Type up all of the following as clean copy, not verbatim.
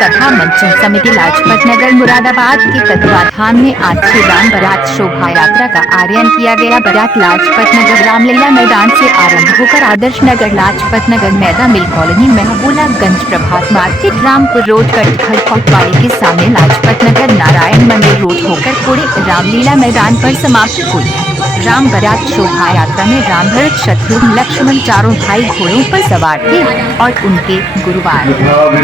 तथा मंचन समिति लाजपत नगर मुरादाबाद के तत्वाधान में आज श्री राम बारात शोभा यात्रा का आयोजन किया गया। बारात लाजपत नगर रामलीला मैदान से आरंभ होकर आदर्श नगर लाजपत नगर मैदान मिल कॉलोनी महबूलागंज प्रभात मार्केट रामपुर रोड कटघर कोतवाली के सामने लाजपत नगर नारायण मंदिर रोड होकर पूरे रामलीला मैदान पर समाप्त हुई। राम बारात शोभा यात्रा में राम भरत शत्रुघ्न लक्ष्मण चारों भाई घोड़ों पर सवार थे और उनके गुरुवार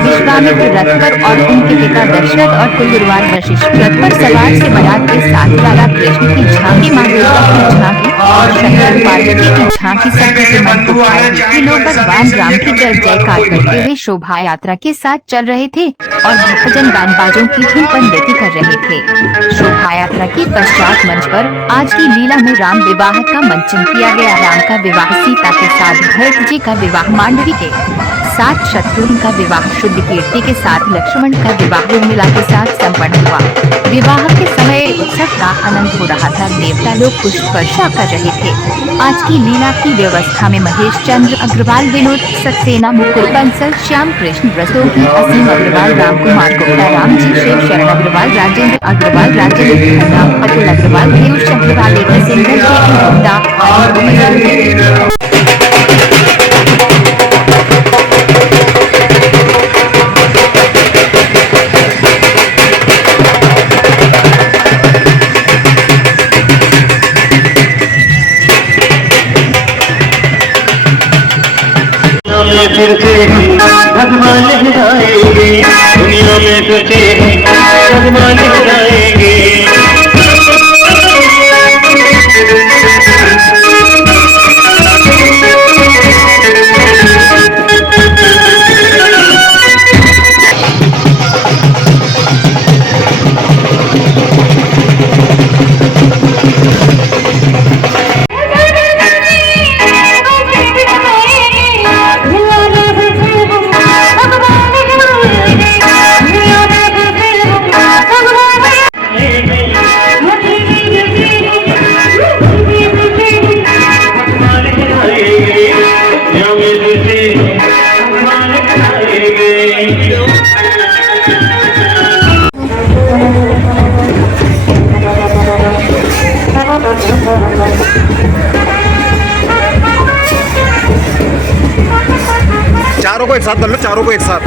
विश्वामित्र रथ पर और उनके पिता दशरथ और कुल गुरुवार वशिष्ठ रथ पर सवार से बारात के साथ राधा कृष्ण की झांकी, मां दुर्गा की झांकी और शंकर पार्वती की झांकी सबके मन को भाए लोग भगवान राम की जय जयकार करते हुए शोभा यात्रा के साथ चल रहे थे और भजन गान बाजों की धुन पर नृत्य कर रहे थे। शोभा यात्रा के पश्चात मंच पर आज की लीला में राम विवाह का मंचन किया गया। राम का विवाह सीता के साथ, भरत जी का विवाह मांडवी के साथ, शत्रुघ्न का विवाह शुद्ध कीर्ति के साथ, लक्ष्मण का विवाह उर्मिला के साथ संपन्न हुआ। विवाह के समय उत्सव का आनंद हो रहा था। देवता लोग पुष्प वर्षा कर रहे थे। आज की लीला की व्यवस्था में महेश चंद्र अग्रवाल, विनोद सक्सेना, मुकुल बंसल, श्याम कृष्ण रस्तोगी, असीम अग्रवाल, राम कुमार गुप्ता, राम जी शिव शरण अग्रवाल, राजेंद्र अग्रवाल, राजेंद्र खन्ना, अतुल अग्रवाल, पीयूष अग्रवाल, सिंगर गुप्ता फिर से भगवान लहराएंगे, दुनिया में फिर से भगवान लहराएंगे। चारों को एक साथ कर लो, चारों को एक साथ।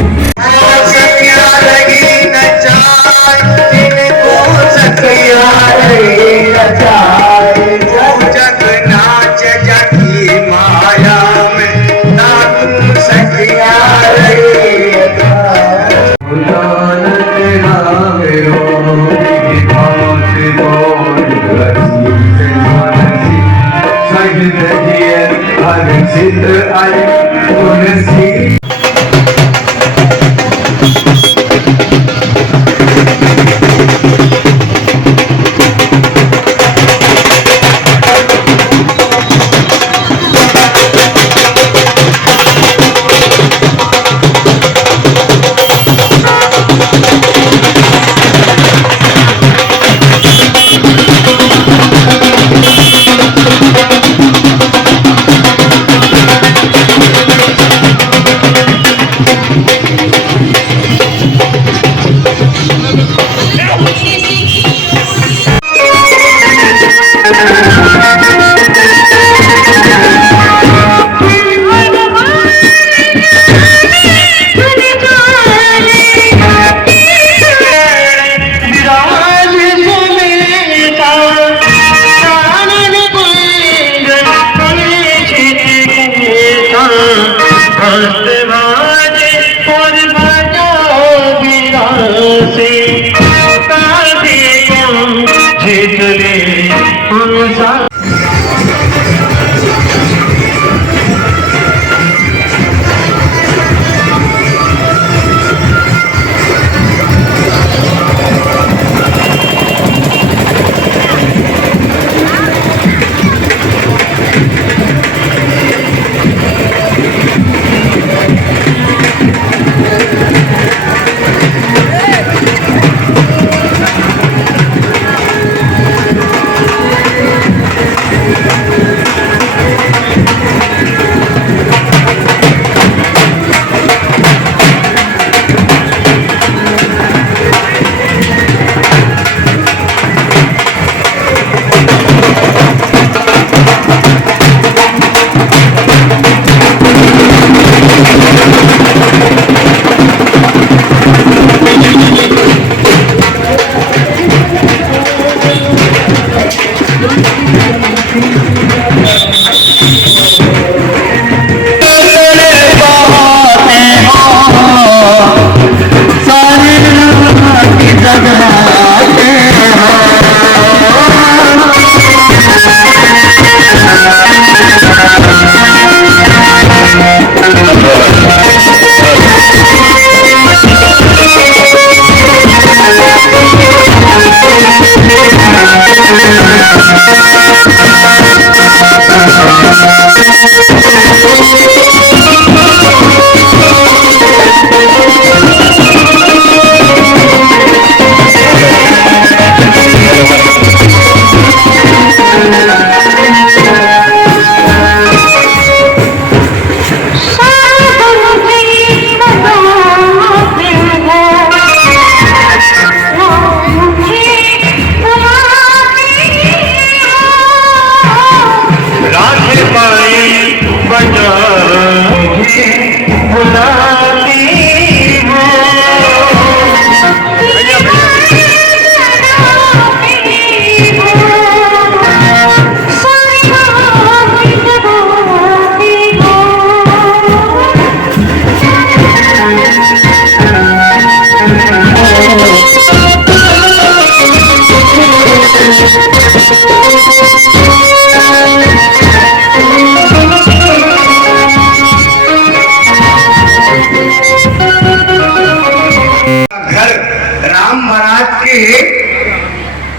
राम बारात के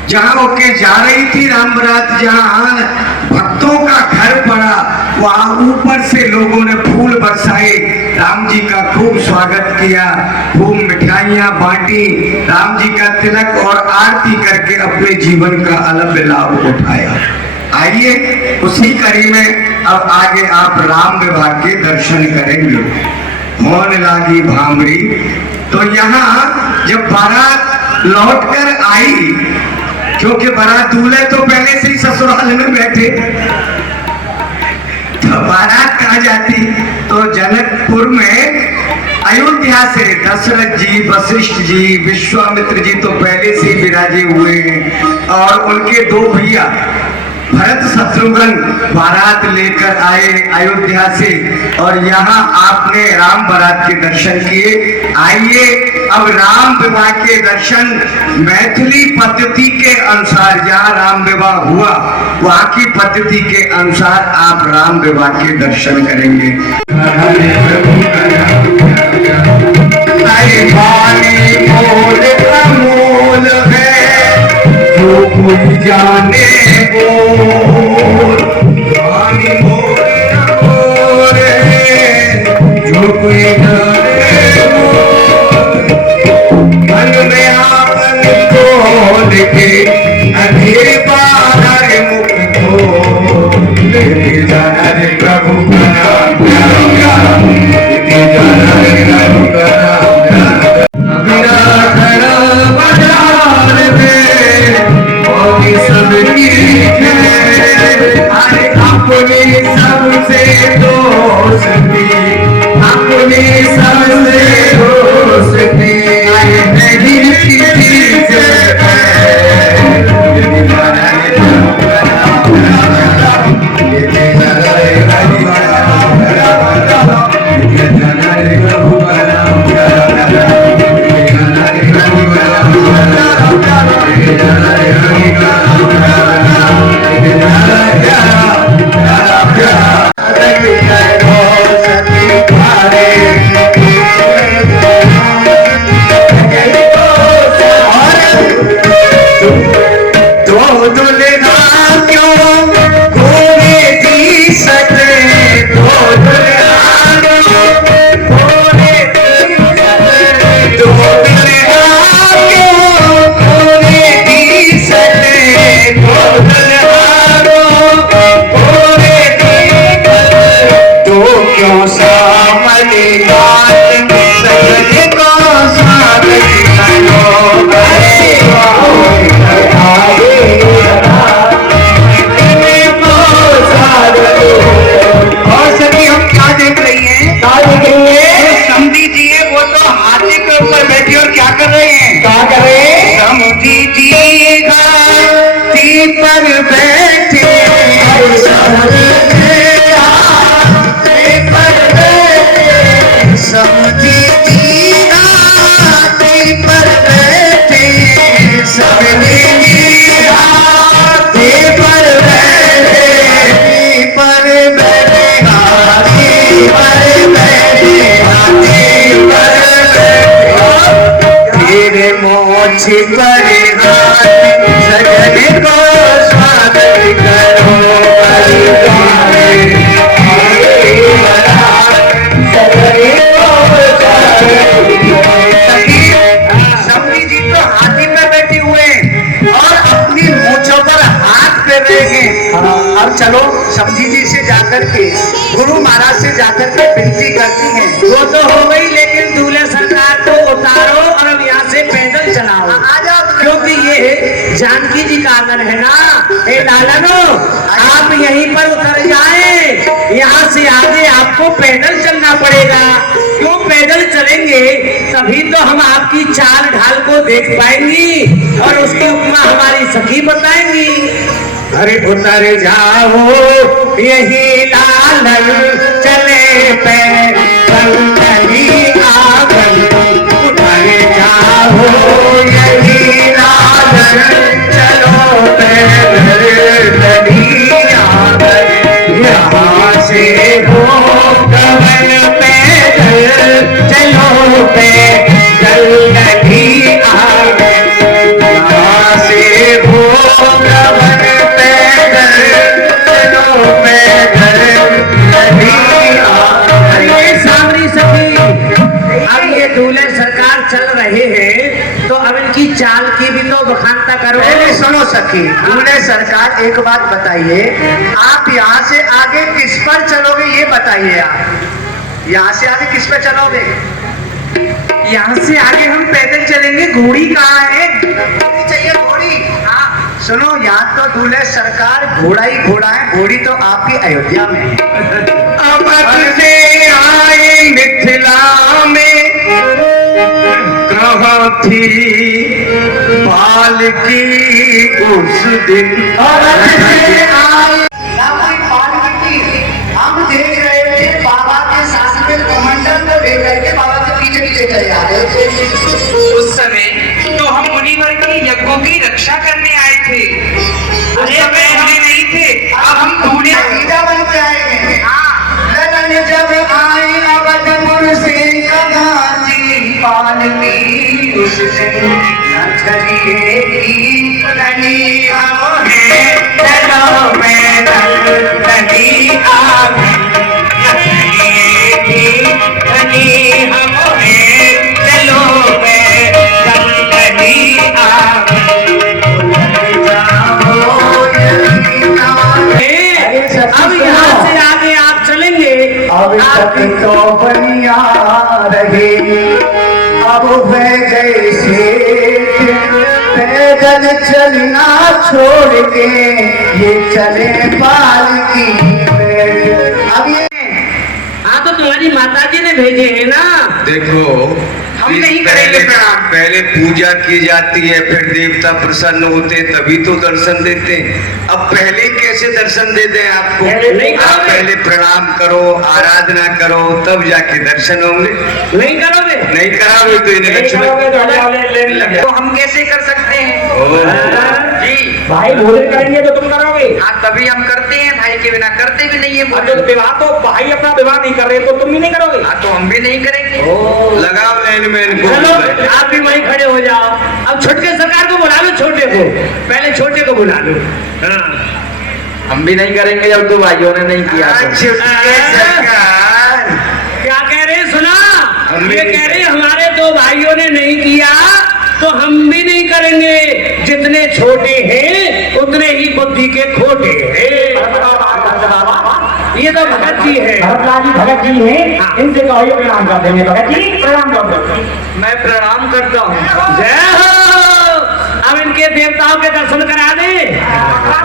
जहां होके जा रही थी, राम बारात जहां भक्तों का घर पड़ा, वहां ऊपर से लोगों ने फूल बरसाए, राम जी का खूब स्वागत किया, खूब मिठाइयां बांटी, राम जी का तिलक और आरती करके अपने जीवन का अलग लाभ उठाया। आइए उसी कड़ी में अब आगे आप राम विवाह के दर्शन करेंगे। मौन लागी भामरी। तो यहाँ जब बारात लौटकर आई, क्योंकि बारात दूल्हे तो पहले से ही ससुराल में बैठे, तो बारात कहाँ जाती, तो जनकपुर में अयोध्या से दशरथ जी, वशिष्ठ जी, विश्वामित्र जी तो पहले से ही विराजे हुए हैं, और उनके दो भैया भरत शत्रुघ्न बारात लेकर आए अयोध्या से, और यहाँ आपने राम बारात के दर्शन किए। आइए अब राम विवाह के दर्शन मैथिली पद्धति के अनुसार, जहाँ राम विवाह हुआ वहाँ की पद्धति के अनुसार आप राम विवाह के दर्शन करेंगे। अमोल है जो कोई जाने बोल, रानी मोर है जो कोई जाने बोल, मन में आपन खोल के अंधेरे बाहर मुख खोल, लेके जाना रे प्रभु का नाम, लेके जाना रे प्रभु का नाम। अपने सबसे दोस्ती, अपने सबसे दोस्ती नहीं किसी से सजन को स्वागत करो, समधी जी तो हाथी पे बैठी हुए और अपनी मूंछों पर हाथ फेर रहे हैं। अब चलो समधी जी से जाकर के गुरु महाराज से जाकर के विनती करती हैं। वो तो हो गई, लेकिन दूल्हे सरकार को उतारो और अब यहाँ से पैदल चलाओ, क्योंकि ये जानकी जी का आंगन है ना। ए लालनो, आप यहीं पर उतर जाएं, यहाँ से आगे आपको पैदल चलना पड़ेगा। क्यों पैदल चलेंगे तभी तो हम आपकी चाल ढाल को देख पाएंगी और उसकी उपमा हमारी सखी बताएंगी। अरे उतर जाओ यही लालन चले पैदल नहीं आंगन, उतर जाओ यही लालन चलो पैदल नहीं आंगन, यहाँ से हो कमल पैदल चलो पैदल नहीं आंगन। चाल की भी तो बखानता करो। पहले सुनो सखी, दूल्हे सरकार एक बात बताइए, आप यहाँ से आगे किस पर चलोगे ये बताइए। आप यहाँ से आगे किस पर चलोगे? यहाँ से आगे हम पैदल चलेंगे, घोड़ी कहाँ है? घोड़ी चाहिए, घोड़ी। हाँ सुनो, यहाँ तो दूल्हे सरकार घोड़ा ही घोड़ा है, घोड़ी तो आपकी अयोध्या में है। अब से आए मिथिला में कहाँ थी पालकी उस दिन। हम देख रहे थे बाबा के साथ में कमंडल को लेकर के बाबा के पीछे पीछे चले आ रहे थे। उस समय तो हम मुनिवर की यज्ञों की रक्षा करने आए थे। उस समय हमने नहीं थे, अब हम दूल्हे हीरा बन के आएंगे। ललन जब आए अवधपुर से कहानी पालकी उस दिन न चलिएगी धनी हम हैं, चलो पैदल धनी आप चलिएगी धनी हम हैं, चलो पैदल धनी आप अब यहाँ से आगे आप चलेंगे। अब तक तो बनिया रहे, अब है गए सेठ पैदल चलना छोड़ के, ये चले पालकी पे। अब ये हाँ तो तुम्हारी माता जी ने भेजे हैं ना। देखो, हम नहीं करेंगे प्रणाम। पहले पूजा की जाती है, फिर देवता प्रसन्न होते हैं, तभी तो दर्शन देते हैं। अब पहले कैसे दर्शन दे दें आपको? नहीं आप करोगे। पहले प्रणाम करो, आराधना करो, तब जाके दर्शन होंगे। नहीं करोगे? नहीं कराओगे तो इन्हें लक्ष्मी। तो हम कैसे कर सकते हैं? ओह। जी भाई भोजन करेंगे तो तुम करोगे। हाँ तभी हम करते हैं, भाई के बिना करते भी नहीं है अब जब विवाह तो भाई अपना विवाह नहीं कर रहे तो तुम भी नहीं करोगे। हाँ तो हम भी नहीं करेंगे। लगाओ लाइन में इनको। चलो आप भी वहीं खड़े हो जाओ। अब छोटे सरकार को बुला लो, छोटे को पहले छोटे को बुला लो। हम भी नहीं करेंगे जब तो भाइयों ने नहीं किया तो। सरकार क्या कह रहे हैं सुना? हम ये भी कह रहे हैं हमारे दो भाइयों ने नहीं किया तो हम भी नहीं करेंगे। जितने छोटे हैं उतने ही बुद्धि के खोटे हैं। ये तो भगत जी है। भगत जी हैं, इनसे कहो ये प्रणाम कर देंगे। भगत जी प्रणाम कर दो। मैं प्रणाम करता हूँ। जय हो। अब इनके देवताओं के दर्शन करा दे।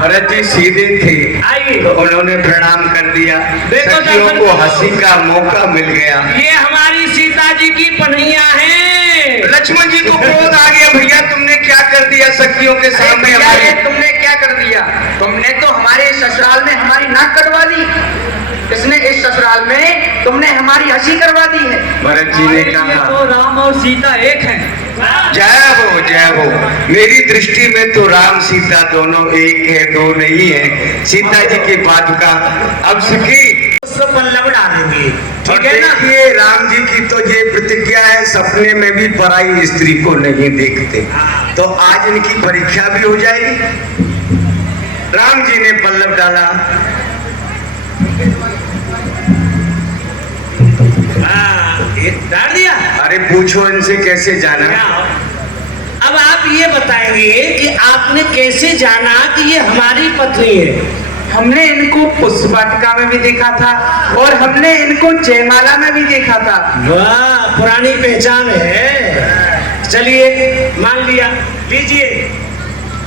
भरत जी सीधे थे, आइए। तो उन्होंने प्रणाम कर दिया। देखो सखियों दर्शन को हंसी का मौका मिल गया। ये हमारी सीता जी की पन्हैया है। लक्ष्मण जी को क्रोध आ गया, भैया तुमने क्या कर दिया सखियों के सामने भैया हमारे? ये तुमने क्या कर दिया? तुमने तो हमारे ससुराल में हमारी नाक कटवा दी। इसने इस ससुराल में तुमने हमारी हंसी करवा दी है। भरत जी ने कहा, तो राम और सीता एक हैं। जय हो जय हो। मेरी दृष्टि में तो राम सीता दोनों एक है, दो नहीं है। सीता जी की पादुका अब सखी पल्लव डालेंगे, और ठीक है ना? देखिए राम जी की तो ये प्रतिज्ञा है, सपने में भी पराई स्त्री को नहीं देखते। तो आज इनकी परीक्षा भी हो जाएगी। राम जी ने पल्लव डाला। ये डाल दिया। अरे पूछो इनसे कैसे जाना। अब आप ये बताएंगे कि आपने कैसे जाना कि ये हमारी पत्नी है? हमने इनको पुष्पवाटिका में भी देखा था और हमने इनको जयमाला में भी देखा था। वाह, पुरानी पहचान है। चलिए मान लिया, लीजिए।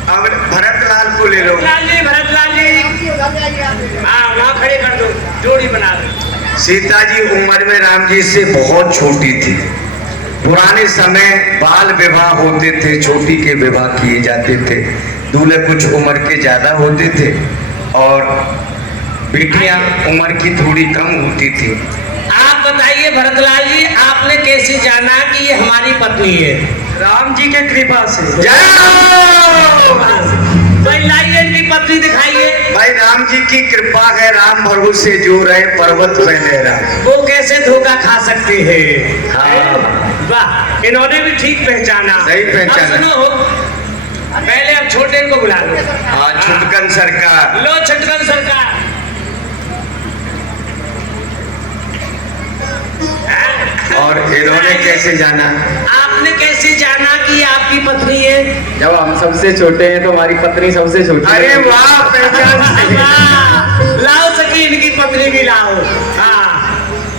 अब भरतलाल को ले लो। भरतलाल जी हाँ वहाँ खड़े कर दो, जोड़ी बना दो। सीता जी उम्र में राम जी से बहुत छोटी थी। पुराने समय बाल विवाह होते थे, छोटी के विवाह किए जाते थे। दूल्हे कुछ उम्र के ज्यादा होते थे और बेटियां उम्र की थोड़ी कम होती थी। आप बताइए भरतलाल जी, आपने कैसे जाना कि ये हमारी पत्नी है? राम जी के कृपा से। तो लाइए इनकी पत्नी दिखाइए। भाई राम जी की कृपा है, राम भरु से जो रहे पर्वत पहले राम। वो कैसे धोखा खा सकते हैं? हाँ। वाह, इन्होंने भी ठीक पहचाना। सही पहचाना। अब सुनो, पहले अब छोटे को बुला लो। हाँ, छुटकन सरकार। लो छुटकन सरकार। और इन्होंने कैसे जाना? आपने कैसे जाना कि आपकी पत्नी है? जब हम सबसे छोटे हैं तो हमारी पत्नी सबसे छोटी अरे वाह, पहचान सही। लाओ सकी इनकी पत्नी भी लाओ। हाँ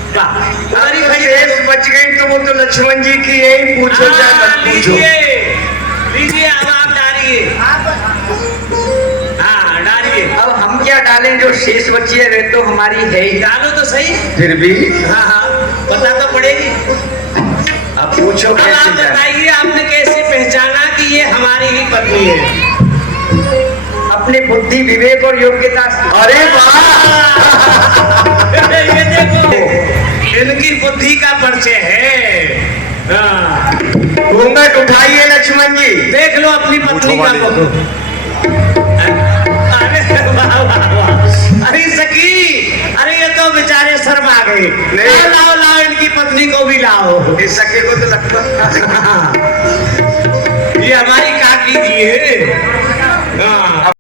अरे शेष बच गई तो वो तो लक्ष्मण जी की यही पूछो क्या मत पूछो। लीजिए अब आप डालिए। हाँ डालिए। अब हम क्या डालें, जो शेष बची है वे तो हमारी है ही। डालो तो सही। फिर भी हाँ हाँ पता तो पड़ेगी। अब पूछो अब कैसे आप जाना? बताइए आपने कैसे पहचाना कि ये हमारी ही पत्नी है? अपने बुद्धि विवेक और योग्यता से। अरे वाह, ये देखो इनकी बुद्धि का परिचय है। हाँ। घूंघट उठाइए लक्ष्मण जी। देख लो अपनी पत्नी का वाली। मुख। अरे वाह वाह वाह। अरे सखी, अरे ये तो बेचारे शर्मा गए। लाओ लाओ लाओ इनकी पत्नी को भी लाओ। इस सके को तो लगता ये हमारी काकी जी है। हाँ।